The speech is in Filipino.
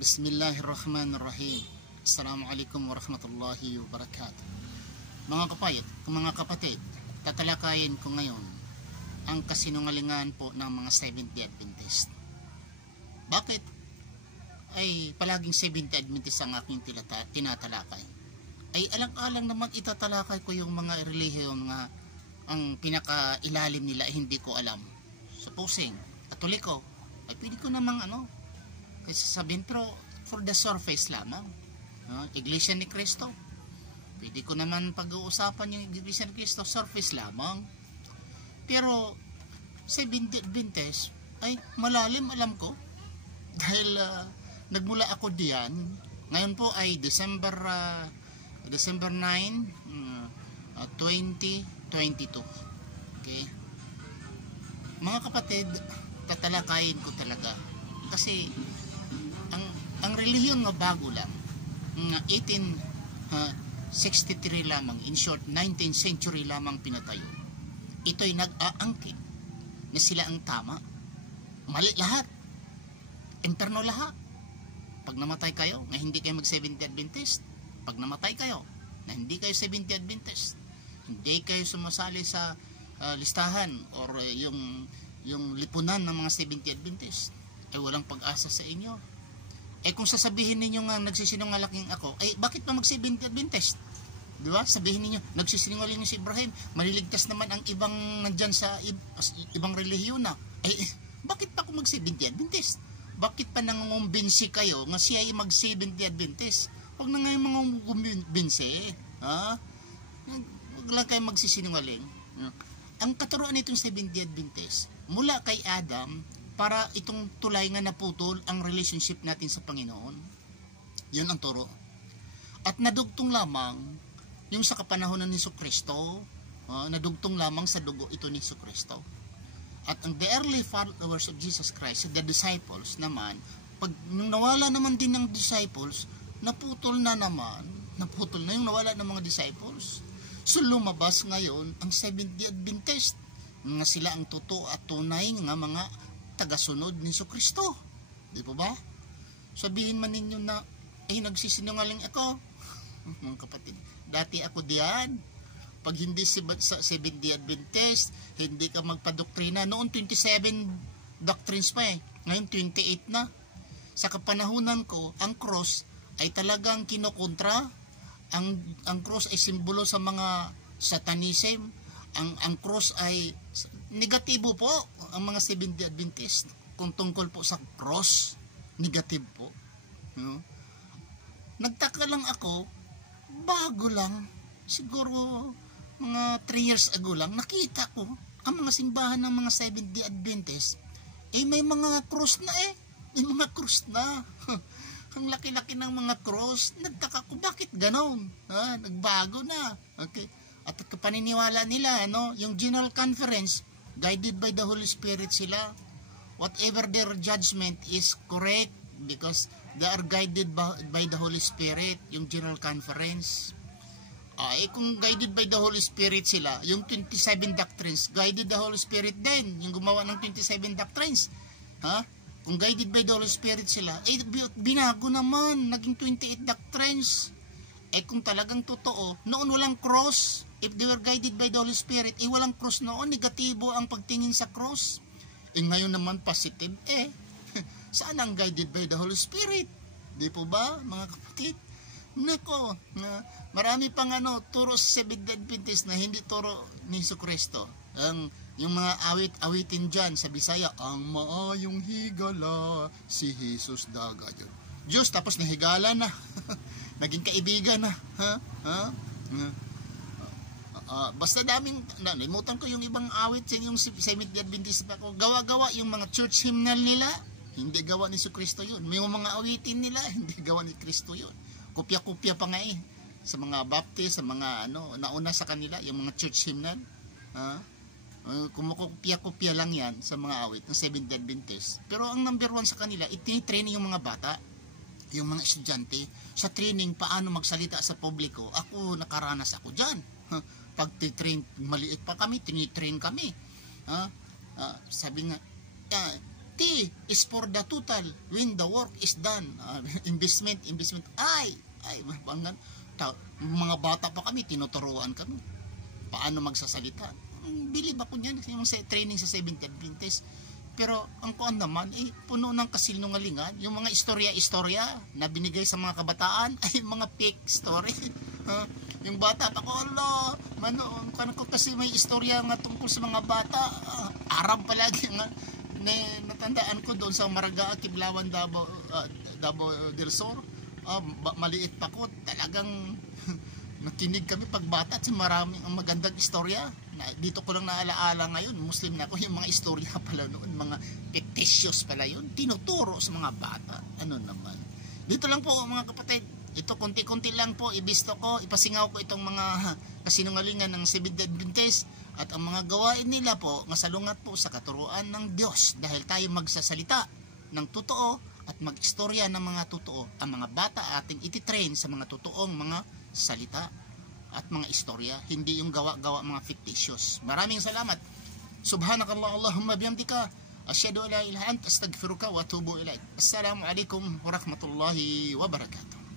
Bismillahirrahmanirrahim. Assalamualaikum warahmatullahi wabarakatuh. Mga kapatid, tatalakayin ko ngayon ang kasinungalingan po ng mga Seventh-day Adventist. Bakit ay palaging Seventh-day Adventist ang aking tinatalakay? Ay alang-alang naman itatalakay ko yung mga relihiyon nga ang pinakailalim nila ay hindi ko alam. Supposing, Katoliko, ay pwede ko namang kaysa sabihin, pero for the surface lamang. Iglesia ni Cristo, pwede ko naman pag-uusapan yung Iglesia ni Cristo, surface lamang. Pero Seventh-day Adventist ay malalim alam ko dahil nagmula ako diyan. Ngayon po ay December 9, 2022. Okay? Mga kapatid, tatalakayin ko talaga kasi ang relihiyon nga bago lang, 1863 lamang, in short 19th century lamang pinatayo. Ito'y nag-aangkin na sila ang tama, mali lahat, imperno lahat. Pag namatay kayo na hindi kayo mag Seventh-day Adventist, pag namatay kayo na hindi kayo Seventh-day Adventist, hindi kayo sumasali sa listahan or yung lipunan ng mga Seventh-day Adventist, ay walang pag-asa sa inyo. Kung sasabihin ninyo nga nagsisinungaling ako, bakit pa mag Seventh-day Adventist? Di ba? Sabihin ninyo, nagsisinungaling si Ibrahim, maliligtas naman ang ibang nandyan sa ibang relihiyon na. Bakit pa ako mag Seventh-day Adventist? Bakit pa nangungumbinsi kayo nga siya ay mag Seventh-day Adventist? Huwag na nga yung mga ngumbinsi. Huwag lang kayo magsisinungaling. Ang katuruan nitong Seventh-day Adventist, mula kay Adam, para itong tulay nga naputol ang relationship natin sa Panginoon. Yun ang turo. At nadugtong lamang yung sa kapanahonan ni Jesucristo, nadugtong lamang sa dugo ito ni Jesucristo. At ang the early followers of Jesus Christ, the disciples naman, pag nawala naman din ng disciples, naputol na yung nawala ng mga disciples. So lumabas ngayon ang Seventh-day Adventist, nga sila ang totoo at tunay nga mga tagasunod ni Jesucristo. Di po ba? Sabihin man ninyo na nagsisinungaling ako. Mga kapatid, dati ako diyan. Pag hindi sa Seventh-day Adventist, hindi ka magpadoktrina. Noon 27 doctrines pa Ngayon 28 na. Sa kapanahunan ko, ang cross ay talagang kinokontra. Ang cross ay simbolo sa mga satanism. Ang cross ay negatibo po ang mga Seventh-day Adventist kung tungkol po sa cross, negative po. Nagtaka lang ako, bago lang, siguro mga 3 years ago lang, nakita ko ang mga simbahan ng mga Seventh-day Adventist, may mga cross na may mga cross na. Ang laki-laki ng mga cross. Nagtaka ko, bakit ganon? Nagbago na. Okay. At paniniwala nila, yung General Conference, guided by the Holy Spirit sila. Whatever their judgment is correct because they are guided by the Holy Spirit, yung General Conference. Kung guided by the Holy Spirit sila, yung 27 doctrines, guided the Holy Spirit din, yung gumawa ng 27 doctrines. Kung guided by the Holy Spirit sila, binago naman, naging 28 doctrines. Kung talagang totoo, noon walang cross. If they were guided by the Holy Spirit, walang cross noon, negatibo ang pagtingin sa cross. Ngayon naman positive, saan ang guided by the Holy Spirit? Di po ba, mga kapatid? Nako, marami pang turo sa Seventh-day Adventist na hindi turo ni Jesucristo. Yung mga awitin dyan sa Bisaya, ang maayong higala, si Jesus daga yun. Diyos, tapos nahigala na. Naging kaibigan na. Basta daming, nalimutan ko yung ibang awit sa yung Seventh-day Adventist pa ko. Gawa-gawa yung mga church hymnal nila, hindi gawa ni Jesucristo yun. May mga awitin nila, hindi gawa ni Kristo yun. Kopya-kopya pa nga sa mga Baptist, sa mga nauna sa kanila, yung mga church hymnal. Kumukopya-kopya lang yan sa mga awit ng Seventh-day Adventist. Pero ang number 1 sa kanila, itinitraining yung mga bata, yung mga estudyante, sa training paano magsalita sa publiko. Nakaranas ako dyan. Pag titrain, maliit pa kami, tinitrain kami. Sabi nga, 50 is for the total when the work is done. Investment. Ay, hanggang mga bata pa kami, tinuturuan kami paano magsasalita. Bilib ako niyan, yung training sa Seventh Adventist. Pero ang kuan naman, puno ng kasinungalingan. Yung mga istorya na binigay sa mga kabataan ay mga fake story. Yung bata pa ko, Allah, ko kasi may istorya nga tungkol sa mga bata. Arab palagi nga. Natandaan ko doon sa Maraga, Kiblawan, Davao del Sur. Maliit pa ko, talagang nakinig kami pagbata at maraming ang magandang istorya. Dito ko lang naalaala ngayon, Muslim na ako, yung mga istorya pala noon, mga fictitious pala yun, tinuturo sa mga bata. Ano naman. Dito lang po mga kapatid, ito konti-konti lang po, ibisto ko, ipasingaw ko itong mga kasinungalingan ng Seventh Adventist at ang mga gawain nila po, masalungat po sa katuruan ng Diyos dahil tayo magsasalita ng totoo at mag-istorya ng mga totoo. Ang mga bata ating ititrain sa mga totoong mga salita at mga istorya, hindi yung gawa-gawa mga fictitious. Maraming salamat. Subhanakallah Allahumma bihamdika asyhadu an la ilaha illa anta astaghfiruka wa atubu ilaik. Assalamu alaikum warahmatullahi wabarakatuh.